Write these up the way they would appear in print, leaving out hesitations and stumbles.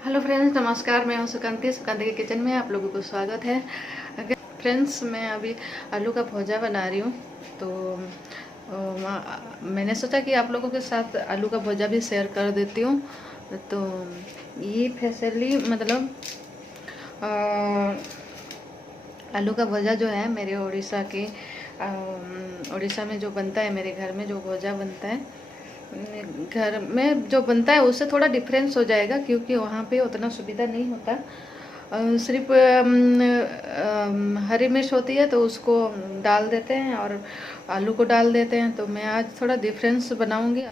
Hello friends, नमस्कार। मैं हूं सुकांति के किचन में आप लोगों को स्वागत है। फ्रेंड्स, मैं अभी आलू का भुजा बना रही हूं। तो मैंने सोचा कि आप लोगों के साथ आलू का भुजा भी शेयर कर देती हूं। तो ये फैसली मतलब आलू का भुजा जो है मेरे उड़ीसा में जो बनता है, मेरे घर में जो भुजा बनता है, घर में जो बनता है उससे थोड़ा डिफरेंस हो जाएगा, क्योंकि वहाँ पे उतना सुविधा नहीं होता। सिर्फ हरी मिर्च होती है तो उसको डाल देते हैं और आलू को डाल देते हैं। तो मैं आज थोड़ा डिफरेंस बनाऊंगी।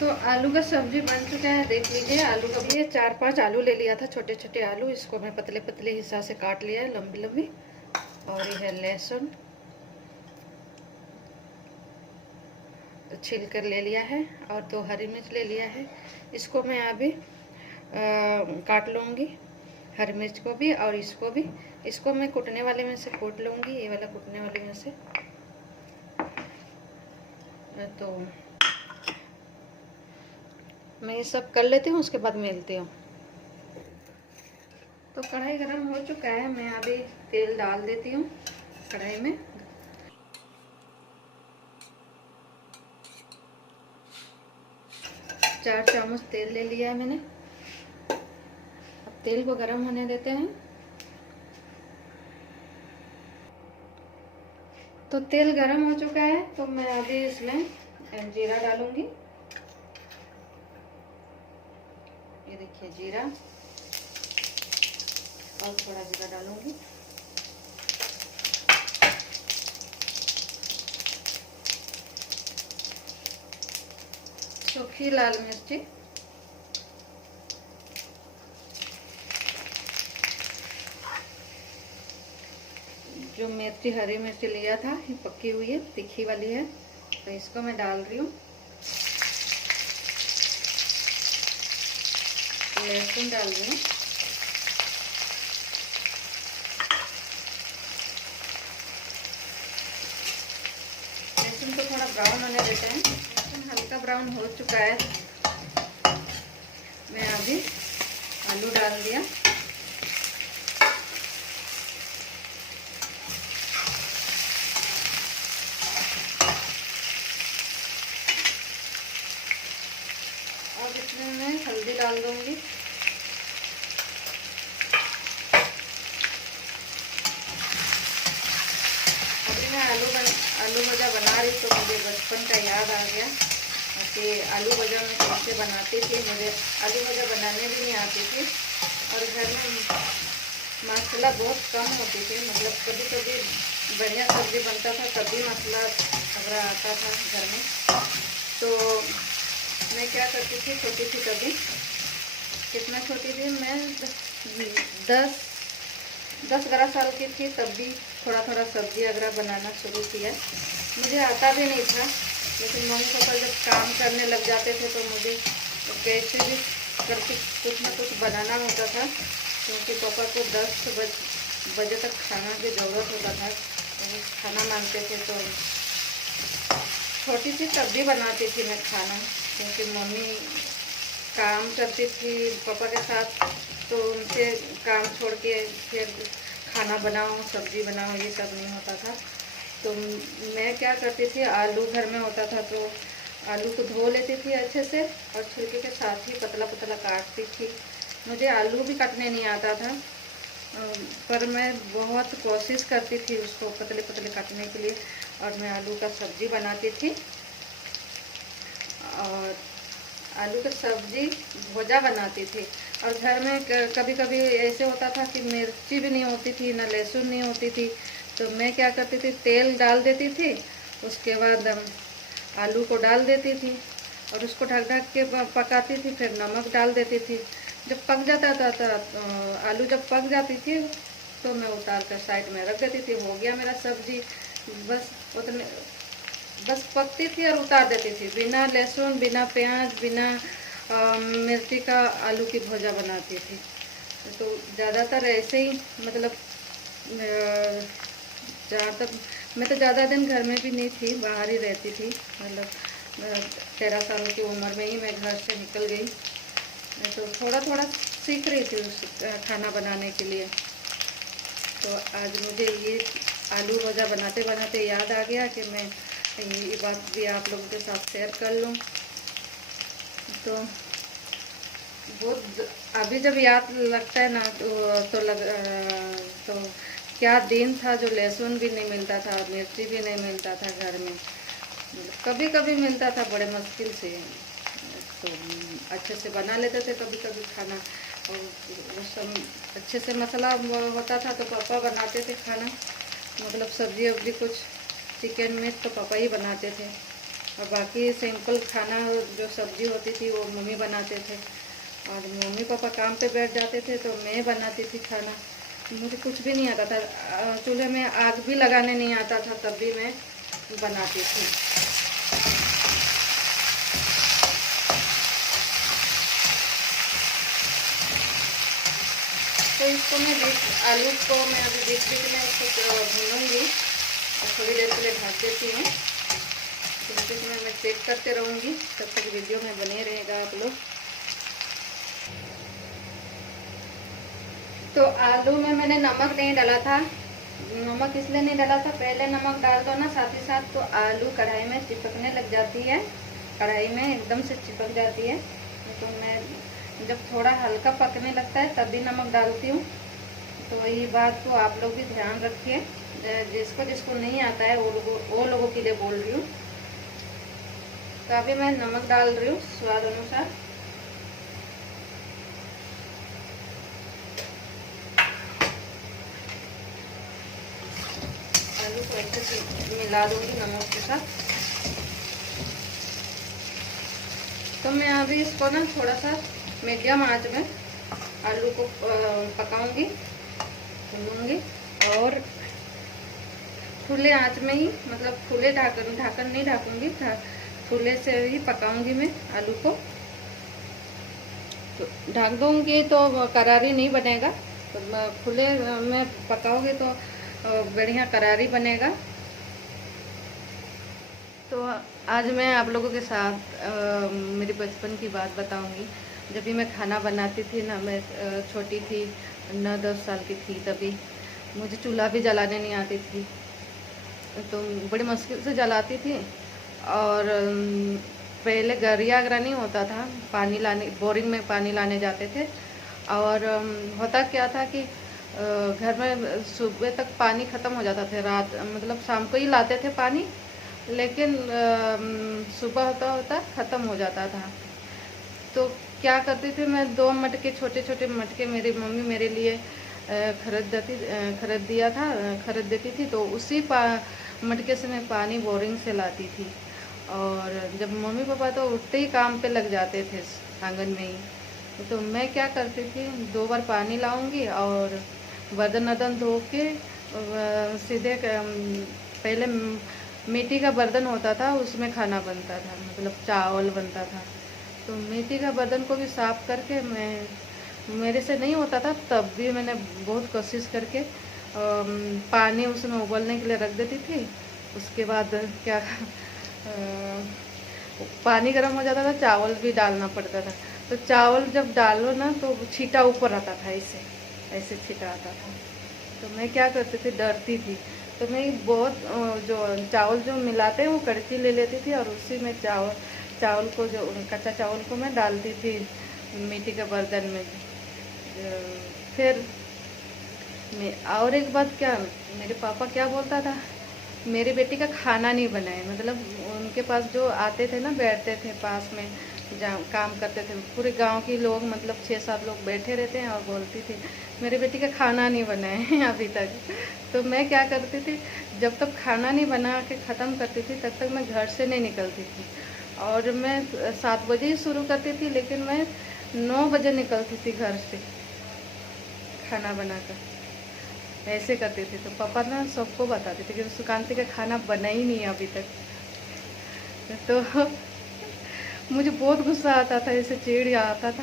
तो आलू का सब्जी बन चुका है, देख लीजिए। आलू का ये 4-5 आलू ले लिया था, छोटे छोटे आलू। इसको मैं पतले पतले हिस्सा से काट लिया है, लंबी लंबी। और ये है लहसुन, छील कर ले लिया है। और 2 हरी मिर्च ले लिया है। इसको मैं अभी काट लूँगी, हरी मिर्च को भी और इसको भी। इसको मैं कूटने वाले में से कूट लूँगी, ये वाला कूटने वाले में से। तो मैं ये सब कर लेती हूँ, उसके बाद मिलती हूँ। तो कढ़ाई गरम हो चुका है, मैं अभी तेल डाल देती हूँ कढ़ाई में। चार चम्मच तेल ले लिया है मैंने। अब तेल को गरम होने देते हैं। तो तेल गरम हो चुका है, तो मैं अभी इसमें जीरा डालूंगी। ये देखिए जीरा, और थोड़ा जीरा डालूंगी। सूखी लाल मिर्ची, जो मिर्ची हरी मिर्ची लिया था, ये पक्की हुई है, तीखी वाली है। तो इसको मैं डाल रही हूँ। लहसुन डाल रही हूँ। लहसुन को थोड़ा ब्राउन होने देते हैं। लहसुन हल्का ब्राउन हो चुका है, मैं अभी आलू डाल दिया। और इसमें मैं हल्दी डाल दूंगी। अभी मैं आलू भुजा बना रही, तो मुझे बचपन का याद आ गया कि आलू भुजा मैं कैसे बनाती थी। मुझे आलू भुजा बनाने भी नहीं आती थी, और घर में मसाला बहुत कम होती थी। मतलब कभी कभी बढ़िया सब्जी बनता था, तभी मसाला वगैरह आता था घर में। तो मैं क्या करती थी, छोटी थी तभी, कितना छोटी थी मैं, 10-11 साल की थी, तब भी थोड़ा थोड़ा सब्जी वगैरह बनाना शुरू किया। मुझे आता भी नहीं था, लेकिन मम्मी पापा जब काम करने लग जाते थे तो मुझे कैसे भी करके कुछ ना कुछ बनाना होता था, क्योंकि पापा को 10 बजे तक खाना की ज़रूरत होता था। तो खाना मांगते थे, तो छोटी थी तब भी बनाती थी मैं खाना, क्योंकि मम्मी काम करती थी पापा के साथ। तो उनसे काम छोड़ के फिर खाना बनाओ, सब्जी बनाओ, ये सब नहीं होता था। तो मैं क्या करती थी, आलू घर में होता था तो आलू को धो लेती थी अच्छे से, और छिलके के साथ ही पतला पतला काटती थी। मुझे आलू भी काटने नहीं आता था, पर मैं बहुत कोशिश करती थी उसको पतले पतले काटने के लिए, और मैं आलू का सब्जी बनाती थी। और आलू की सब्जी भुजा बनाती थी। और घर में कभी कभी ऐसे होता था कि मिर्ची भी नहीं होती थी, ना लहसुन नहीं होती थी। तो मैं क्या करती थी, तेल डाल देती थी, उसके बाद आलू को डाल देती थी और उसको ढक ढक के पकाती थी। फिर नमक डाल देती थी। जब पक जाता था तो आलू जब पक जाती थी तो मैं उतार कर साइड में रख देती थी। हो गया मेरा सब्जी। बस उतने बस पकती थी और उतार देती थी, बिना लहसुन, बिना प्याज, बिना मिर्ची का आलू की भुजा बनाती थी। तो ज़्यादातर ऐसे ही, मतलब जहाँ तक मैं तो ज़्यादा दिन घर में भी नहीं थी, बाहर ही रहती थी। मतलब 13 साल की उम्र में ही मैं घर से निकल गई। मैं तो थोड़ा थोड़ा सीख रही थी उस खाना बनाने के लिए। तो आज मुझे ये आलू भुजा बनाते बनाते याद आ गया कि मैं ये बात भी आप लोगों के साथ शेयर कर लूँ। तो बहुत अभी जब याद लगता है ना तो क्या दिन था, जो लहसुन भी नहीं मिलता था, मिर्ची भी नहीं मिलता था घर में। कभी कभी मिलता था, बड़े मुश्किल से। तो अच्छे से बना लेते थे कभी कभी खाना, और उस समय अच्छे से मसाला होता था तो पापा बनाते थे खाना। मतलब सब्जी वब्जी कुछ चिकन मीट तो पापा ही बनाते थे, और बाकी सिंपल खाना जो सब्जी होती थी वो मम्मी बनाते थे। और मम्मी पापा काम पे बैठ जाते थे तो मैं बनाती थी खाना। मुझे कुछ भी नहीं आता था, चूल्हे में आग भी लगाने नहीं आता था, तब भी मैं बनाती थी। तो इसको मैं आलू को मैं अभी बीच बीच में इसको भूनूंगी और थोड़ी देर के लिए ढक देती हूँ। तो बीच में मैं चेक करते रहूँगी, तब तक वीडियो में बने रहेगा आप लोग। तो आलू में मैंने नमक नहीं डाला था। नमक इसलिए नहीं डाला था, पहले नमक डाल दो ना साथ ही साथ तो आलू कढ़ाई में चिपकने लग जाती है, कढ़ाई में एकदम से चिपक जाती है। तो मैं जब थोड़ा हल्का पकने लगता है तभी नमक डालती हूँ। तो ये बात को आप लोग भी ध्यान रखिए, जिसको जिसको नहीं आता है वो लोगों के लिए बोल रही हूँ। तो अभी मैं नमक डाल रही हूँ स्वाद अनुसार। आलू को अच्छे से मिला दूंगी नमक के साथ। तो मैं अभी इसको ना थोड़ा सा मीडियम आंच में आलू को पकाऊंगी, भूनूंगी, और खुले आंच में ही, मतलब खुले ढक्कन नहीं ढाकूंगी, खुले से ही पकाऊंगी मैं आलू को। तो ढक दूंगी तो करारी नहीं बनेगा, तो खुले में पकाओगे तो बढ़िया करारी बनेगा। तो आज मैं आप लोगों के साथ मेरे बचपन की बात बताऊंगी। जब भी मैं खाना बनाती थी ना, मैं छोटी थी, 9-10 साल की थी, तभी मुझे चूल्हा भी जलाने नहीं आती थी। तो बड़ी मुश्किल से जलाती थी। और पहले गरिया अगर नहीं होता था, पानी लाने बोरिंग में पानी लाने जाते थे। और होता क्या था कि घर में सुबह तक पानी ख़त्म हो जाता था, रात मतलब शाम को ही लाते थे पानी, लेकिन सुबह होता होता ख़त्म हो जाता था। तो क्या करती थी मैं, 2 मटके, छोटे छोटे मटके मेरी मम्मी मेरे लिए खरीद देती थी। तो उसी मटके से मैं पानी बोरिंग से लाती थी। और जब मम्मी पापा तो उठते ही काम पे लग जाते थे आंगन में ही, तो मैं क्या करती थी, 2 बार पानी लाऊंगी और बर्तन वर्तन धो के सीधे पहले मिट्टी का बर्तन होता था, उसमें खाना बनता था, मतलब चावल बनता था। तो मिट्टी का बर्तन को भी साफ़ करके मेरे से नहीं होता था, तब भी मैंने बहुत कोशिश करके पानी उसमें उबलने के लिए रख देती थी। उसके बाद क्या पानी गर्म हो जाता था, चावल भी डालना पड़ता था। तो चावल जब डालो ना तो छींटा ऊपर आता था, ऐसे ऐसे छींटा आता था। तो मैं क्या करती थी, डरती थी। तो मैं बहुत जो चावल जो मिलाते हैं वो कड़छी ले लेती थी, और उसी में चावल को, जो कच्चा चावल को मैं डालती थी मिट्टी के बर्तन में। फिर मैं और एक बात, क्या मेरे पापा क्या बोलता था, मेरी बेटी का खाना नहीं बनाए। मतलब उनके पास जो आते थे ना, बैठते थे पास में, जहाँ काम करते थे, पूरे गांव के लोग, मतलब 6-7 लोग बैठे रहते हैं, और बोलती थी मेरी बेटी का खाना नहीं बनाए अभी तक। तो मैं क्या करती थी, जब तक खाना नहीं बना के ख़त्म करती थी तब तक मैं घर से नहीं निकलती थी। और मैं 7 बजे ही शुरू करती थी, लेकिन मैं 9 बजे निकलती थी घर से खाना बनाकर, ऐसे करते थे। तो पापा ना सबको बताते थे कि सुकांती का खाना बना ही नहीं अभी तक। तो मुझे बहुत गुस्सा आता था, ऐसे चिढ़ आता था,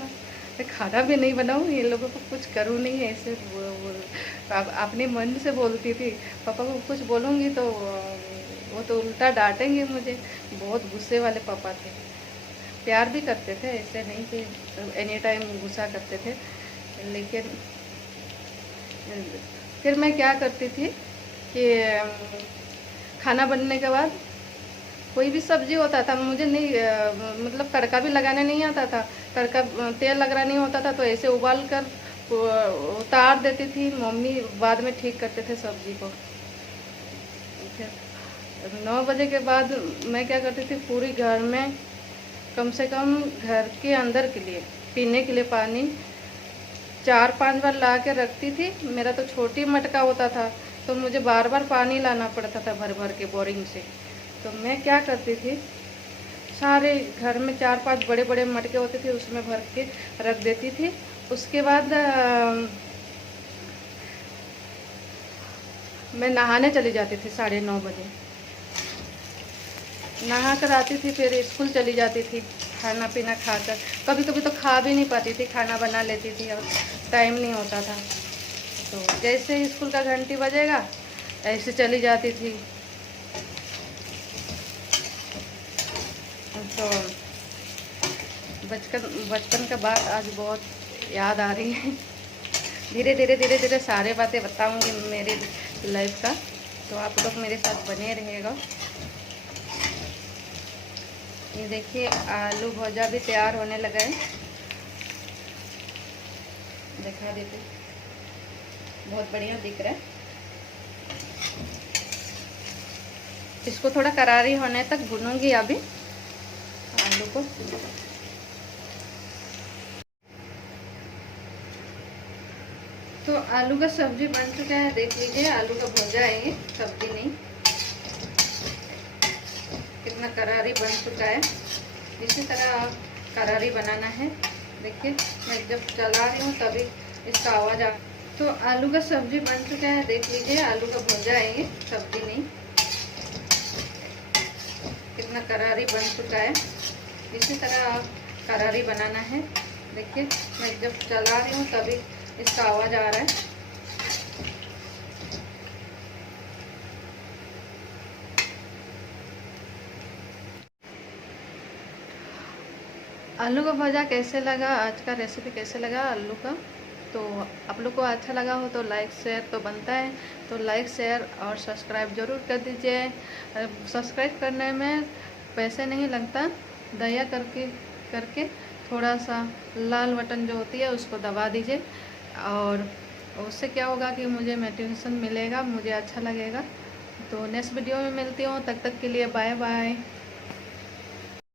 मैं खाना भी नहीं बनाऊँ, ये लोगों को कुछ करूँ नहीं, ऐसे अपने मन से बोलती थी। पापा को कुछ बोलूँगी तो वो तो उल्टा डांटेंगे मुझे। बहुत गुस्से वाले पापा थे। प्यार भी करते थे, ऐसे नहीं कि एनी टाइम गुस्सा करते थे। लेकिन फिर मैं क्या करती थी कि खाना बनने के बाद कोई भी सब्जी होता था, मुझे नहीं मतलब तड़का भी लगाने नहीं आता था। तड़का तेल लग रहा नहीं होता था तो ऐसे उबाल कर उतार देती थी। मम्मी बाद में ठीक करते थे सब्जी को। फिर 9 बजे के बाद मैं क्या करती थी, पूरी घर में कम से कम घर के अंदर के लिए पीने के लिए पानी 4-5 बार ला के रखती थी। मेरा तो छोटी मटका होता था तो मुझे बार बार पानी लाना पड़ता था भर भर के बोरिंग से। तो मैं क्या करती थी, सारे घर में 4-5 बड़े बड़े मटके होते थे, उसमें भर के रख देती थी। उसके बाद मैं नहाने चली जाती थी 9:30 बजे। नहा कर आती थी, फिर स्कूल चली जाती थी खाना पीना खाकर। कभी कभी तो खा भी नहीं पाती थी, खाना बना लेती थी और टाइम नहीं होता था। तो जैसे ही स्कूल का घंटी बजेगा ऐसे चली जाती थी। तो बचपन का बात आज बहुत याद आ रही है। धीरे धीरे सारे बातें बताऊंगी मेरी लाइफ का, तो आप लोग मेरे साथ बने रहिएगा। ये देखिए आलू भुजा भी तैयार होने लगा है, दिखा देते, बहुत बढ़िया दिख रहा है। इसको थोड़ा करारी होने तक भूनूंगी अभी आलू को। तो आलू का सब्जी बन चुका है, देख लीजिए। आलू का भुजा है ये, सब्जी नहीं। कितना करारी बन चुका है। इसी तरह करारी बनाना है। देखिए मैं जब चला रही हूँ तभी इसका आवाज़ आ। तो आलू का सब्जी बन चुका है, देख लीजिए। आलू का भुजा है ये, सब्जी नहीं। कितना करारी बन चुका है। इसी तरह करारी बनाना है। देखिए मैं जब चला रही हूँ तभी इसका आवाज़ आ रहा है। आलू का भुजा कैसे लगा, आज का रेसिपी कैसे लगा आलू का। तो आप लोग को अच्छा लगा हो तो लाइक शेयर तो बनता है, तो लाइक शेयर और सब्सक्राइब ज़रूर कर दीजिए। सब्सक्राइब करने में पैसे नहीं लगता, दया करके करके थोड़ा सा लाल बटन जो होती है उसको दबा दीजिए, और उससे क्या होगा कि मुझे मोटिवेशन मिलेगा, मुझे अच्छा लगेगा। तो नेक्स्ट वीडियो में मिलती हूँ, तब तक के लिए बाय बाय।